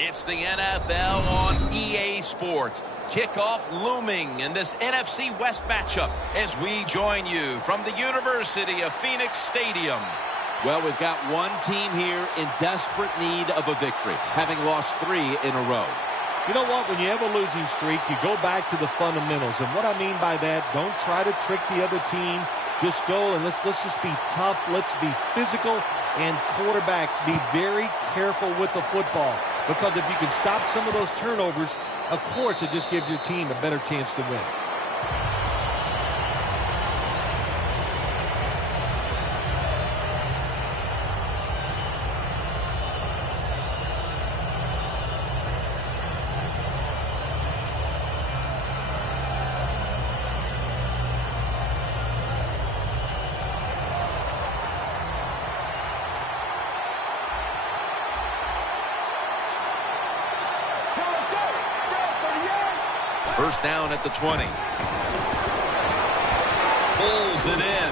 It's the NFL on EA Sports. Kickoff looming in this NFC West matchup as we join you from the University of Phoenix Stadium. Well, we've got one team here in desperate need of a victory, having lost 3 in a row. You know what? When you have a losing streak, you go back to the fundamentals. And what I mean by that, don't try to trick the other team. Just go and let's just be tough. Let's be physical. And quarterbacks, be very careful with the football. Because if you can stop some of those turnovers, of course, it just gives your team a better chance to win. First down at the 20. Pulls it in.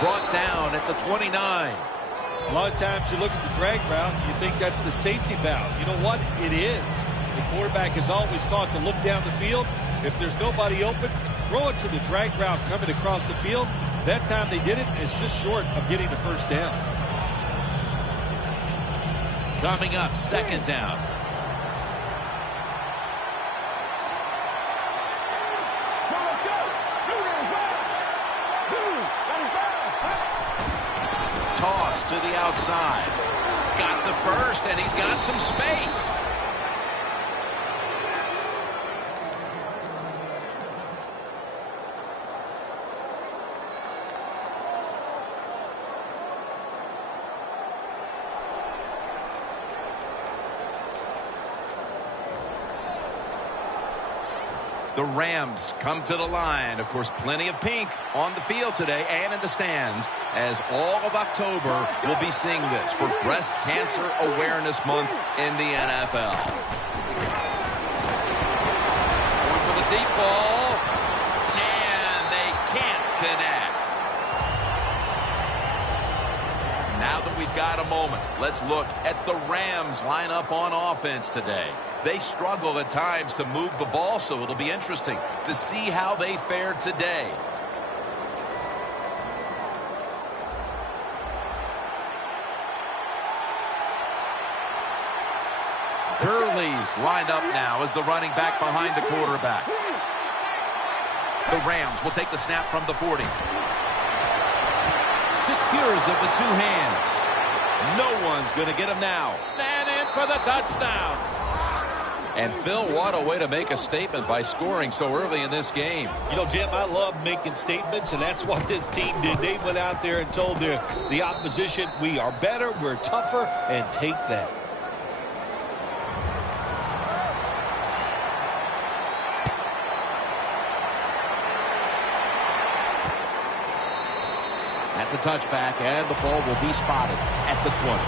Brought down at the 29. A lot of times you look at the drag route, you think that's the safety valve. You know what? It is. The quarterback is always taught to look down the field. If there's nobody open, throw it to the drag route coming across the field. That time they did it, it's just short of getting the first down. Coming up, second down. Toss to the outside. Got the first, and he's got some space. The Rams come to the line. Of course, plenty of pink on the field today and in the stands, as all of October we'll be seeing this for Breast Cancer Awareness Month in the NFL. Going for the deep ball, and they can't connect. Now that we've got a moment, let's look at the Rams lineup on offense today. They struggle at times to move the ball, so it'll be interesting to see how they fare today. Gurley's lined up now as the running back behind the quarterback. The Rams will take the snap from the 40. Secures it with 2 hands. No one's going to get him now. And in for the touchdown. And Phil, what a way to make a statement by scoring so early in this game. You know, Jim, I love making statements, and that's what this team did. They went out there and told the opposition, we are better, we're tougher, and take that. That's a touchback, and the ball will be spotted at the 20.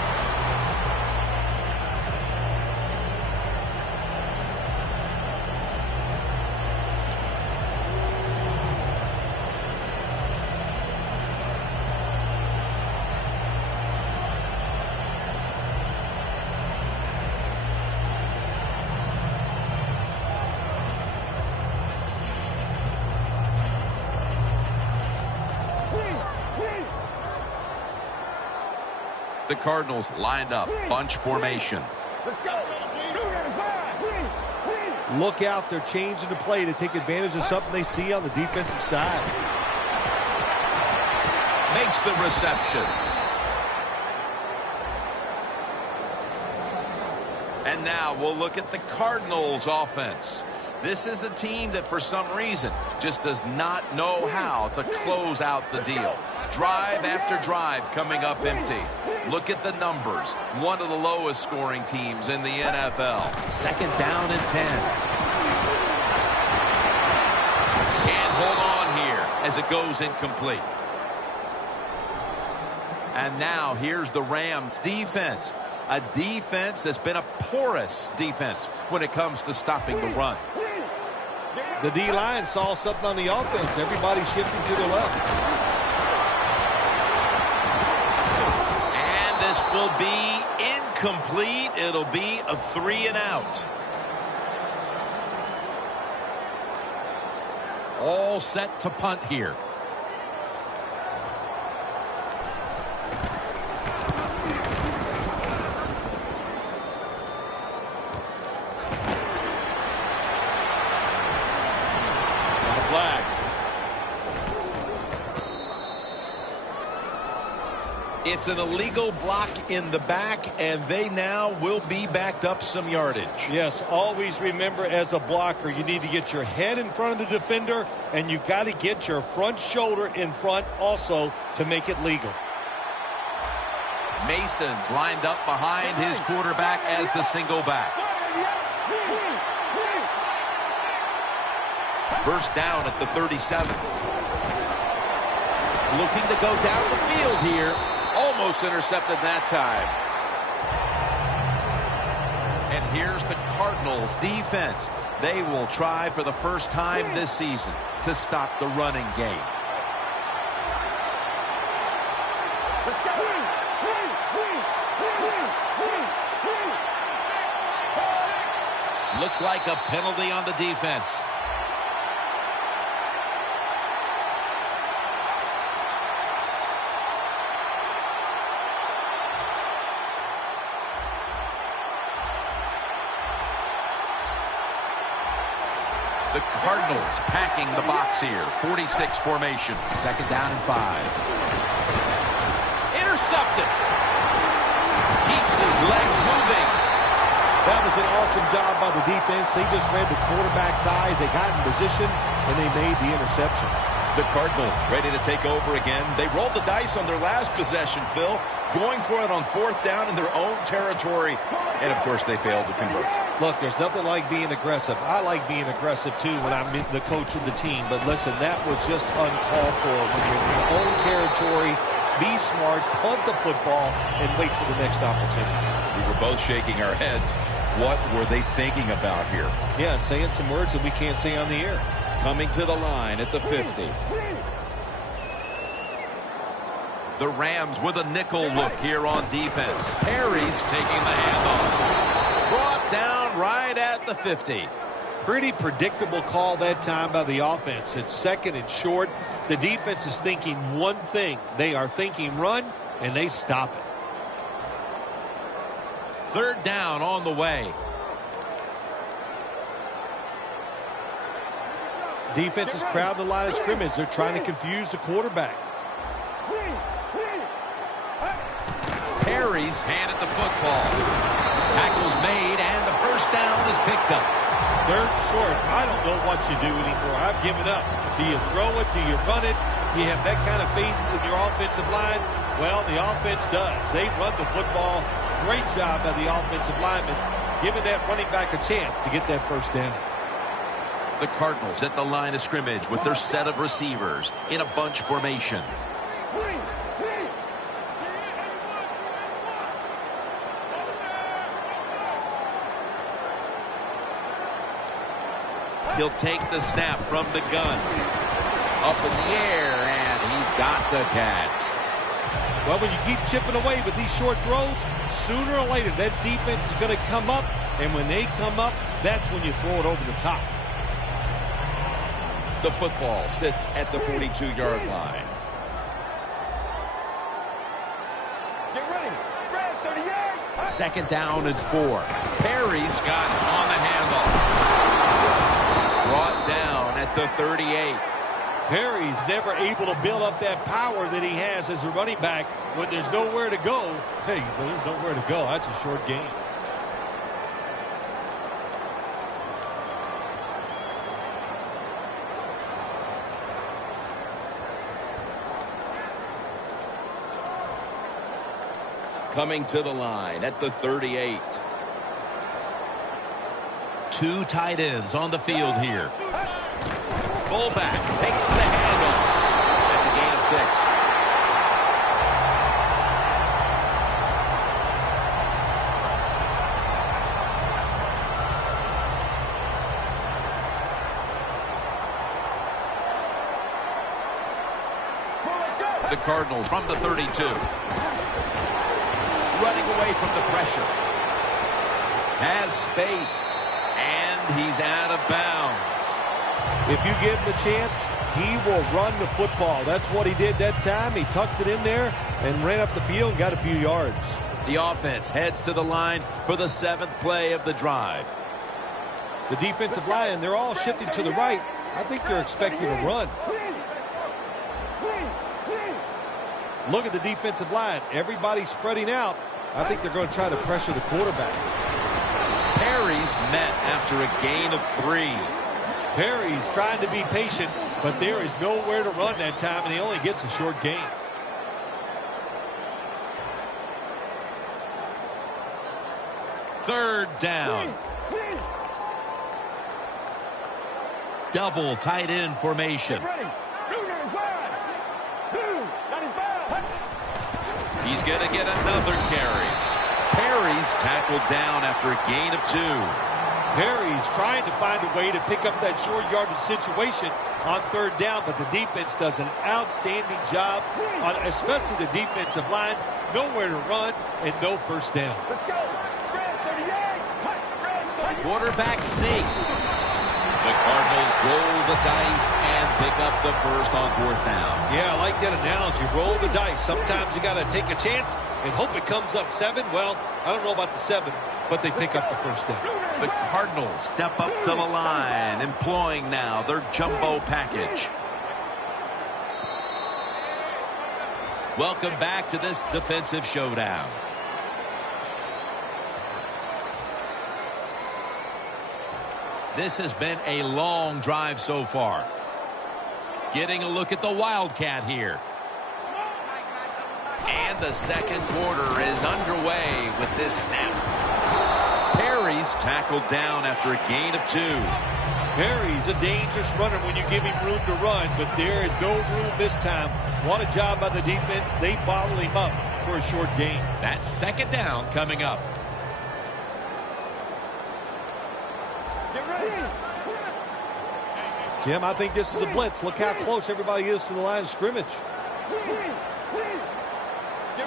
The Cardinals lined up, bunch formation. Let's go. Look out, they're changing the play to take advantage of something they see on the defensive side. Makes the reception. And now we'll look at the Cardinals offense. This is a team that for some reason just does not know how to close out the deal. Drive after drive coming up empty. Look at the numbers. One of the lowest scoring teams in the NFL. Second down and 10. Can't hold on here as it goes incomplete. And now here's the Rams defense. A defense that's been a porous defense when it comes to stopping the run. The D-line saw something on the offense. Everybody shifting to the left. And this will be incomplete. It'll be a 3-and-out. All set to punt here. On the flag. It's an illegal block in the back, and they now will be backed up some yardage. Yes, always remember as a blocker, you need to get your head in front of the defender, and you got to get your front shoulder in front also to make it legal. Mason's lined up behind his quarterback as the single back. First down at the 37. Looking to go down the field here. Almost intercepted that time. And here's the Cardinals defense. They will try for the first time this season to stop the running game. Looks like a penalty on the defense. The Cardinals packing the box here. 46 formation. Second down and 5. Intercepted. Keeps his legs moving. That was an awesome job by the defense. They just read the quarterback's eyes. They got in position, and they made the interception. The Cardinals ready to take over again. They rolled the dice on their last possession, Phil, going for it on fourth down in their own territory. And, of course, they failed to convert. Look, there's nothing like being aggressive. I like being aggressive, too, when I'm the coach of the team. But, listen, that was just uncalled for. When you're in your own territory, be smart, punt the football, and wait for the next opportunity. We were both shaking our heads. What were they thinking about here? Yeah, and saying some words that we can't say on the air. Coming to the line at the 50. The Rams with a nickel look here on defense. Perry's taking the handoff. Brought down right at the 50. Pretty predictable call that time by the offense. It's second and short. The defense is thinking one thing. They are thinking run, and they stop it. Third down on the way. Defense is crowding the line of scrimmage. They're trying to confuse the quarterback. Perry's handed the football. Tackle's made, and the first down is picked up. Third and short. I don't know what you do anymore. I've given up. Do you throw it? Do you run it? You have that kind of faith in your offensive line? Well, the offense does. They run the football. Great job by the offensive lineman, giving that running back a chance to get that first down. The Cardinals at the line of scrimmage with their set of receivers in a bunch formation. He'll take the snap from the gun. Up in the air, and he's got the catch. Well, when you keep chipping away with these short throws, sooner or later that defense is going to come up, and when they come up, that's when you throw it over the top. The football sits at the 42-yard line. Get ready. Red 38. Second down and 4. Perry's got on the handle. Brought down at the 38. Perry's never able to build up that power that he has as a running back when there's nowhere to go. Hey, there's nowhere to go. That's a short game. Coming to the line at the 38. Two tight ends on the field here. Fullback takes the handle. That's a gain of 6. The Cardinals from the 32. Running from the pressure. Has space. And he's out of bounds. If you give him the chance, he will run the football. That's what he did that time. He tucked it in there and ran up the field and got a few yards. The offense heads to the line for the 7th play of the drive. The defensive line, they're all shifting to the right. I think they're expecting a run. Look at the defensive line. Everybody's spreading out. I think they're going to try to pressure the quarterback. Perry's met after a gain of 3. Perry's trying to be patient, but there is nowhere to run that time, and he only gets a short gain. Third down. Double tight end formation. He's going to get another carry. Perry's tackled down after a gain of 2. Perry's trying to find a way to pick up that short yardage situation on third down, but the defense does an outstanding job, on especially the defensive line. Nowhere to run and no first down. Let's go. Red 38. Quarterback sneak. The Cardinals roll the dice and pick up the first on 4th down. Yeah, I like that analogy. Roll the dice. Sometimes you got to take a chance and hope it comes up 7. Well, I don't know about the 7, but they pick up the first down. The Cardinals step up to the line, employing now their jumbo package. Welcome back to this defensive showdown. This has been a long drive so far. Getting a look at the Wildcat here. And the second quarter is underway with this snap. Perry's tackled down after a gain of 2. Perry's a dangerous runner when you give him room to run, but there is no room this time. What a job by the defense. They bottle him up for a short gain. That's second down coming up. Get ready. Jim, I think this is a blitz. Look how close everybody is to the line of scrimmage. Get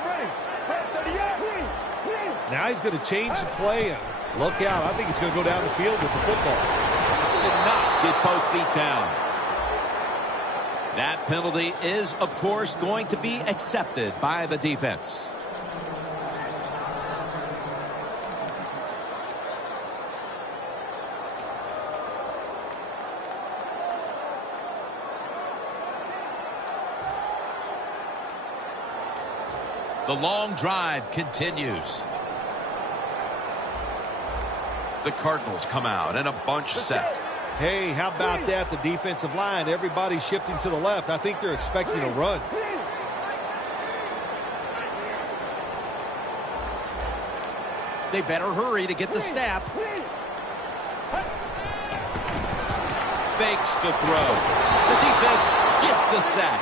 ready. Red 38. Now he's going to change the play. And look out. I think he's going to go down the field with the football. Did not get both feet down. That penalty is, of course, going to be accepted by the defense. The long drive continues. The Cardinals come out in a bunch set. Hey, how about that? The defensive line, everybody's shifting to the left. I think they're expecting a run. They better hurry to get the snap. Fakes the throw. The defense gets the sack.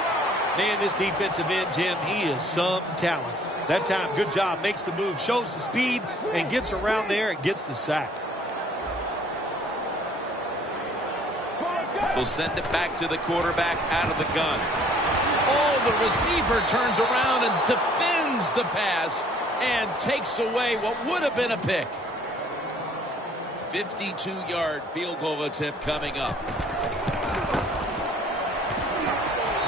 Man, this defensive end, Jim, he is some talent. That time, good job, makes the move, shows the speed, and gets around there and gets the sack. They'll send it back to the quarterback out of the gun. Oh, the receiver turns around and defends the pass and takes away what would have been a pick. 52-yard field goal attempt coming up.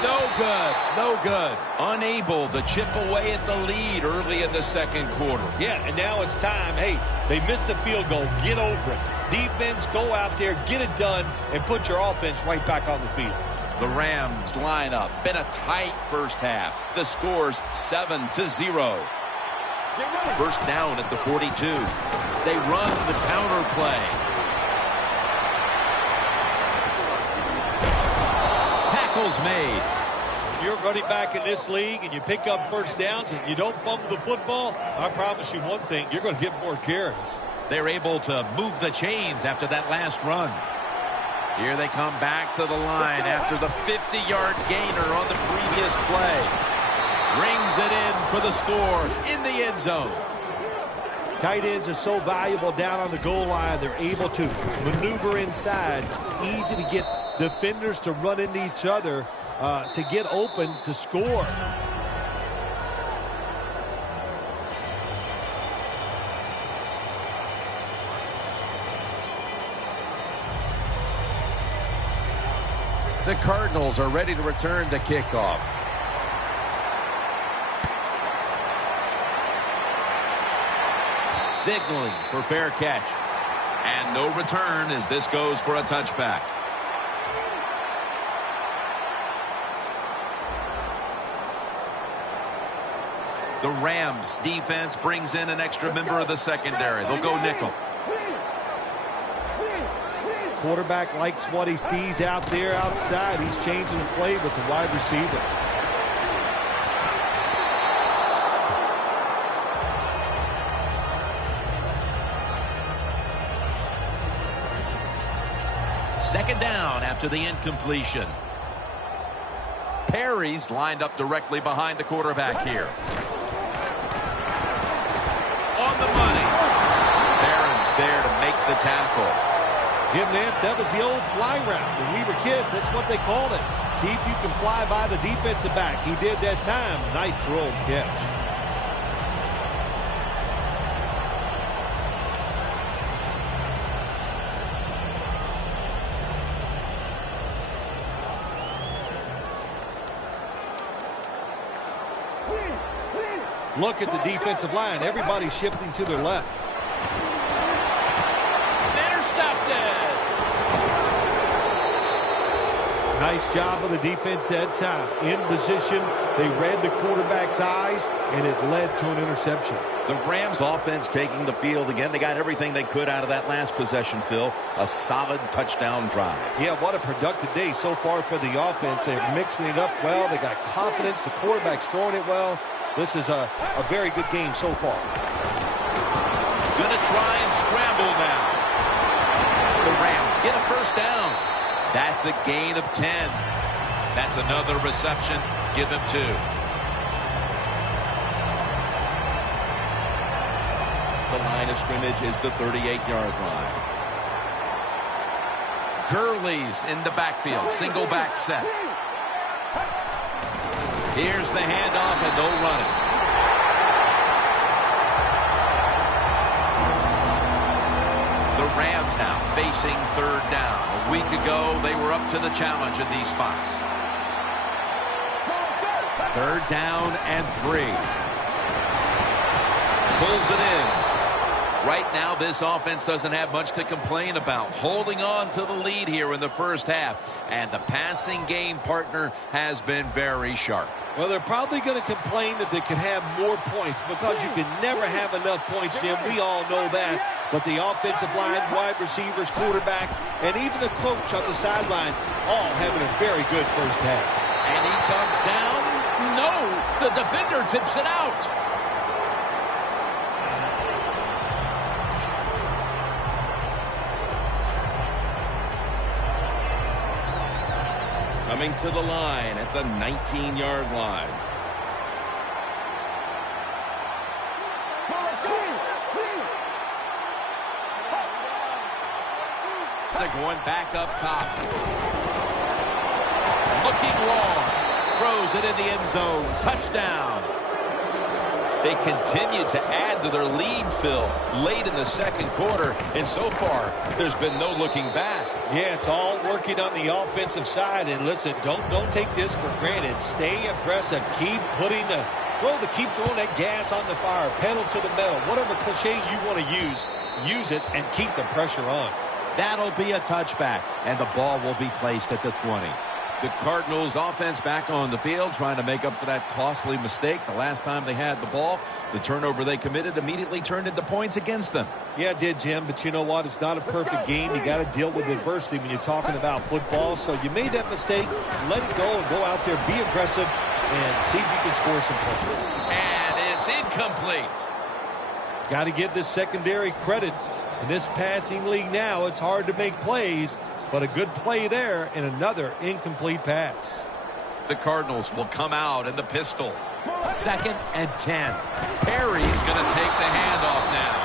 No good. No good. Unable to chip away at the lead early in the second quarter. Yeah, and now it's time. Hey, they missed the field goal. Get over it. Defense, go out there, get it done, and put your offense right back on the field. The Rams line up. Been a tight first half. The score's 7-0. First down at the 42. They run the counter play. Tackles made. If you're running back in this league and you pick up first downs and you don't fumble the football, I promise you one thing, you're going to get more carries. They're able to move the chains after that last run. Here they come back to the line after the 50-yard gainer on the previous play. Rings it in for the score in the end zone. Tight ends are so valuable down on the goal line. They're able to maneuver inside. Easy to get defenders to run into each other to get open to score. The Cardinals are ready to return the kickoff. Signaling for fair catch. And no return as this goes for a touchback. The Rams defense brings in an extra member of the secondary. They'll go nickel. Quarterback likes what he sees out there outside. He's changing the play with the wide receiver. Second down after the incompletion. Perry's lined up directly behind the quarterback here. On the money. Barron's there to make the tackle. Jim Nantz, that was the old fly route. When we were kids, that's what they called it. See if you can fly by the defensive back. He did that time. Nice throw and catch. Look at the defensive line. Everybody's shifting to their left. Intercepted. Nice job of the defense that time. In position, they read the quarterback's eyes, and it led to an interception. The Rams offense taking the field again. They got everything they could out of that last possession, Phil. A solid touchdown drive. Yeah, what a productive day so far for the offense. They're mixing it up well. They got confidence. The quarterback's throwing it well. This is a very good game so far. Gonna try and scramble now. The Rams get a first down. That's a gain of 10. That's another reception. Give him 2. The line of scrimmage is the 38-yard line. Gurley's in the backfield. Single back set. Here's the handoff, and they'll run it. The Rams now facing third down. A week ago, they were up to the challenge in these spots. Third down and 3. Pulls it in. Right now, this offense doesn't have much to complain about. Holding on to the lead here in the first half. And the passing game partner has been very sharp. Well, they're probably going to complain that they could have more points because you can never have enough points, Jim. We all know that. But the offensive line, wide receivers, quarterback, and even the coach on the sideline all having a very good first half. And he comes down. No, the defender tips it out. Coming to the line at the 19-yard line. They're going back up top. Looking long. Throws it in the end zone. Touchdown. They continue to add to their lead, Phil, late in the second quarter. And so far, there's been no looking back. Yeah, it's all working on the offensive side. And listen, don't take this for granted. Stay aggressive. Keep throwing that gas on the fire. Pedal to the metal. Whatever cliche you want to use it and keep the pressure on. That'll be a touchback, and the ball will be placed at the 20. The Cardinals offense back on the field trying to make up for that costly mistake the last time they had the ball. The turnover they committed immediately turned into points against them. Yeah, it did, Jim, but you know what? It's not a perfect game. You got to deal with adversity when you're talking about football. So you made that mistake, let it go, and go out there, be aggressive, and see if you can score some points. And it's incomplete. Got to give this secondary credit. In this passing league now, it's hard to make plays, but a good play there and another incomplete pass. The Cardinals will come out in the pistol. 2nd and 10. Perry's going to take the handoff now.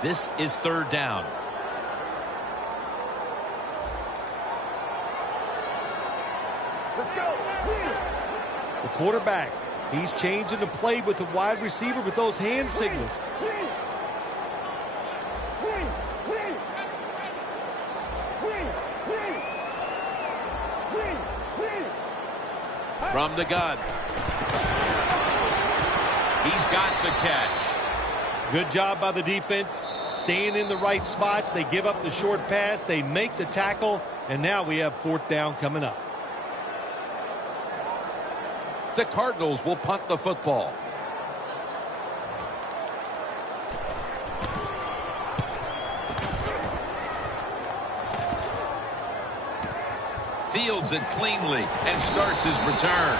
This is third down. Let's go. The quarterback, he's changing the play with the wide receiver with those hand signals. From the gun. He's got the catch. Good job by the defense, staying in the right spots. They give up the short pass. They make the tackle, and now we have 4th down coming up. The Cardinals will punt the football. Fields it cleanly and starts his return.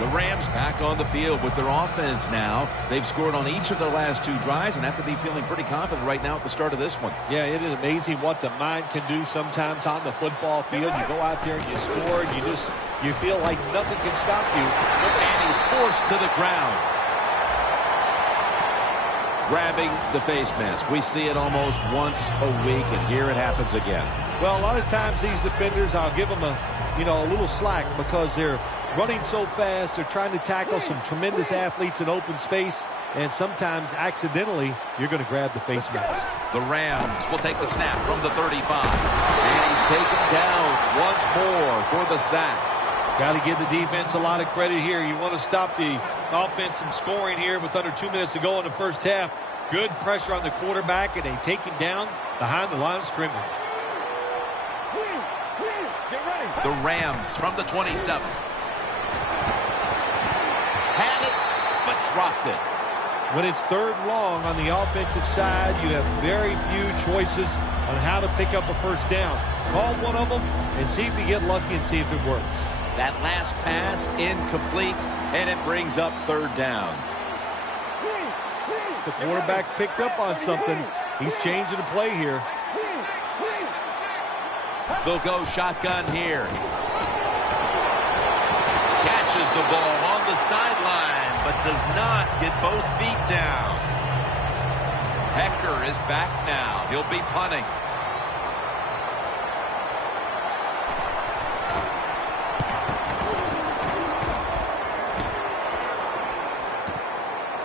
The Rams back on the field with their offense now. They've scored on each of their last 2 drives and have to be feeling pretty confident right now at the start of this one. Yeah, it is amazing what the mind can do sometimes on the football field. You go out there and you score, and you feel like nothing can stop you. And he's forced to the ground. Grabbing the face mask. We see it almost once a week, and here it happens again. Well, a lot of times these defenders, I'll give them a little slack because they're running so fast. They're trying to tackle some tremendous athletes in open space, and sometimes accidentally you're going to grab the face mask. The Rams will take the snap from the 35. And he's taken down once more for the sack. Got to give the defense a lot of credit here. You want to stop the offense from scoring here with under 2 minutes to go in the first half. Good pressure on the quarterback, and they take him down behind the line of scrimmage. The Rams from the 27. Had it, but dropped it. When it's 3rd and long on the offensive side, you have very few choices on how to pick up a first down. Call one of them and see if you get lucky and see if it works. That last pass incomplete, and it brings up 3rd down. The quarterback's picked up on something. He's changing the play here. They'll go shotgun here. Catches the ball on the sideline, but does not get both feet down. Hecker is back now. He'll be punting.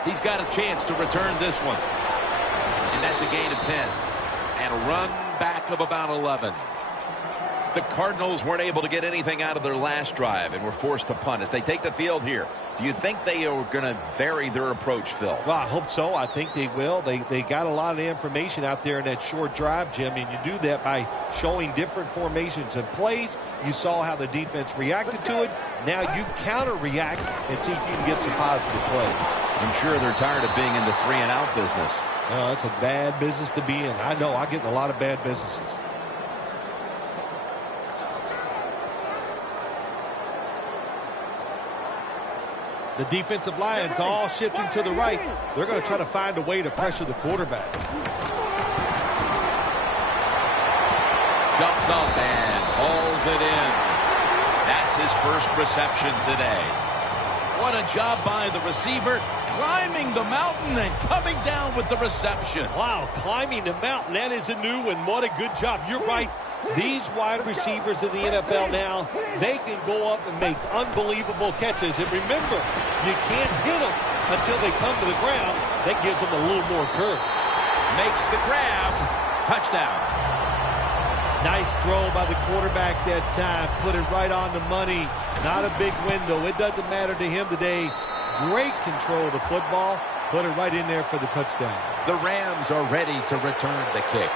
He's got a chance to return this one. And that's a gain of 10. And a run back of about 11. The Cardinals weren't able to get anything out of their last drive and were forced to punt as they take the field here. Do you think they are going to vary their approach, Phil? Well, I hope so. I think they will. They got a lot of information out there in that short drive, Jim, and you do that by showing different formations and plays. You saw how the defense reacted to it. Now you counter-react and see if you can get some positive play. I'm sure they're tired of being in the 3-and-out business. Oh, it's a bad business to be in. I know. I get in a lot of bad businesses. The defensive line's all shifting to the right. They're going to try to find a way to pressure the quarterback. Jumps up and hauls it in. That's his first reception today. What a job by the receiver, climbing the mountain and coming down with the reception. Wow, climbing the mountain. That is a new one. What a good job. You're right. These wide receivers in the NFL now, they can go up and make unbelievable catches. And remember, you can't hit them until they come to the ground. That gives them a little more curve. Makes the grab. Touchdown. Nice throw by the quarterback that time. Put it right on the money. Not a big window. It doesn't matter to him today. Great control of the football. Put it right in there for the touchdown. The Rams are ready to return the kick.